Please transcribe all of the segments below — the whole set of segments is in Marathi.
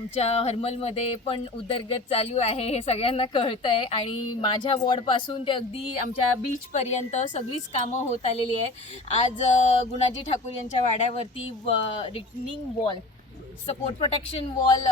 आमच्या हर्मलमध्ये पण उदरगत चालू आहे हे सगळ्यांना कळतं आहे आणि माझ्या वॉर्डपासून ते अगदी आमच्या बीचपर्यंत सगळीच कामं होत आलेली आहे. आज गुणाजी ठाकूर यांच्या वाड्यावरती returning wall support protection wall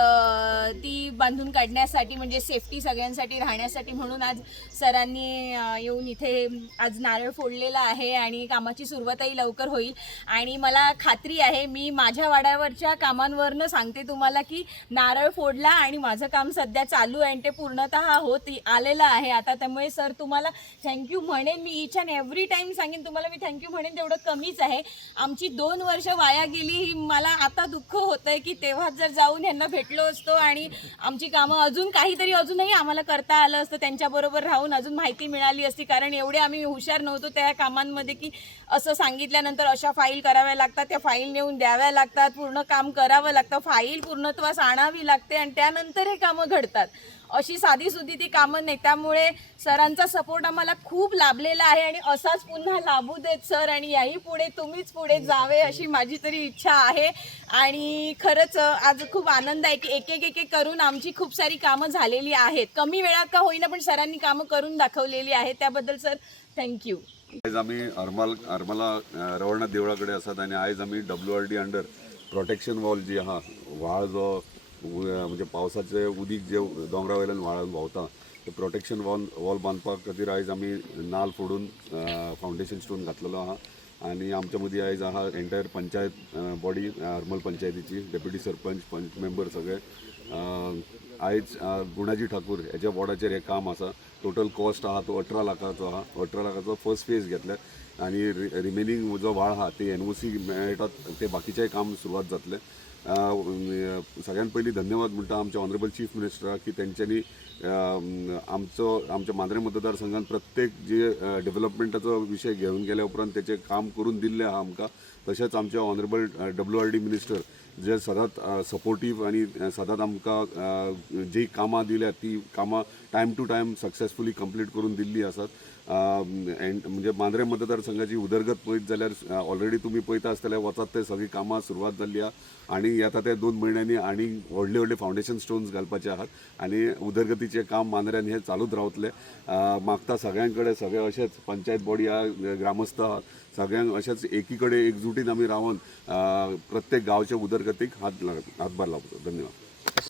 ती बांधून काढण्यासाठी म्हणजे सेफ्टी सगळ्यांसाठी राहण्यासाठी म्हणून आज सरांनी येऊन इथे आज नारळ फोडलेला आहे आणि कामाची सुरुवातही लवकर होईल. आणि मला खात्री आहे, मी माझ्या वाड्यावरच्या कामांवरनं सांगते तुम्हाला की नारळ फोडला आणि माझं काम सध्या चालू आहे आणि ते पूर्णतः होत आलेलं आहे आता. त्यामुळे सर तुम्हाला थँक्यू म्हणेन मी, इच अँड एव्हरी टाईम सांगेन तुम्हाला मी थँक्यू म्हणेन, तेवढं कमीच आहे. आमची 2 वर्ष वाया गेली ही मला आता दुःख होतं आहे की तेव्हा जर जाऊन ह्यांना भेटलो असतो आणि आमची कामं अजून काहीतरी अजूनही आम्हाला करता आलं असतं, त्यांच्याबरोबर राहून अजून माहिती मिळाली असती. कारण एवढे आम्ही हुशार नव्हतो त्या कामांमध्ये की असं सांगितल्यानंतर अशा फाईल कराव्या लागतात, त्या फाईल नेऊन द्याव्या लागतात, पूर्ण काम करावं लागतं, फाईल पूर्णत्वास आणावी लागते आणि त्यानंतर हे कामं घडतात. अशी साधीसुधी ती कामं नाही. त्यामुळे सरांचा सपोर्ट आम्हाला खूप लाभलेला आहे आणि असाच पुन्हा लाभू देत सर, आणि याही पुढे तुम्हीच पुढे जावे अशी माझी तरी इच्छा आहे. आणि खरंच आज खूप आनंद आहे की एक एक करून आमची खूप सारी कामं झालेली आहेत. कमी वेळात का होईना पण सरांनी कामं करून दाखवलेली आहेत. त्याबद्दल सर थँक्यू. आज आम्ही हरमला रवळनाथ देवळाकडे असतात आणि आज आम्ही WRD अंडर प्रोटेक्शन वॉल जी हा व्हाळ जो म्हणजे पावसाचे उदीक जे दोंगरावयल्यान व्हाळान व्हांवता ते प्रोटेक्शन वॉल बांदपाक खातीर आयज आमी नाल फोडून फावंडेशन स्टोन घातलेलो आहा. आणि आमच्या मदीं आयज आहा एंटायर पंचायत बॉडी हरमल पंचायतीची डेप्युटी सरपंच पंच मेंबर सगळे. आयज गुणाजी ठाकूर हेच्या वॉर्डाचेर हे काम आसा. टोटल कॉस्ट आहा तो 18 लाखाचो आहा. 18 लाखाचो फर्स्ट फेज घेतले आणि रिमेनींग जो व्हाळ आहा ते NOC मेळटात ते बाकीचेय काम सुरवात जातले. सगळ्यात पयलीं धन्यवाद म्हणटा आमच्या ऑनरेबल चीफ मिनिस्टराक की तेंच्यांनी आमच्या मांद्रे मतदारसंघात प्रत्येक जे डेव्हलपमेंटाचो विषय घेवन गेल्या उपरांत तेचें काम करून दिल्लें आहा आमकां. तशेंच आमचे ऑनरेबल WRD मिनिस्टर जे सदांच सपोर्टीव आणि सदांच आमकां जी कामां दिल्यात ती कामां time to time successfully complete करून दिल्ली आसात. म्हणजे मांद्रे मतदारसंघाची उदरगत पळयत जाल्यार ऑलरेडी तुमी पळयता आसतले वतात ते सगळी कामां सुरवात जाल्ली आहा आणि येता त्या 2 म्हयन्यांनी आनी व्हडले व्हडले फावंडेशन स्टोन्स घालपाचे आहात आणि उदरगतीचें काम मांद्र्यान हे चालूच रावतले. मागता सगळ्यां कडेन सगळे अशेंच पंचायत बॉडी आहा ग्रामस्थ आहात सगळ्यांक अशेंच एकी कडेन एकजुटीन आमी रावन प्रत्येक गांवच्या उदरगतीक हातभार लावचो. धन्यवाद.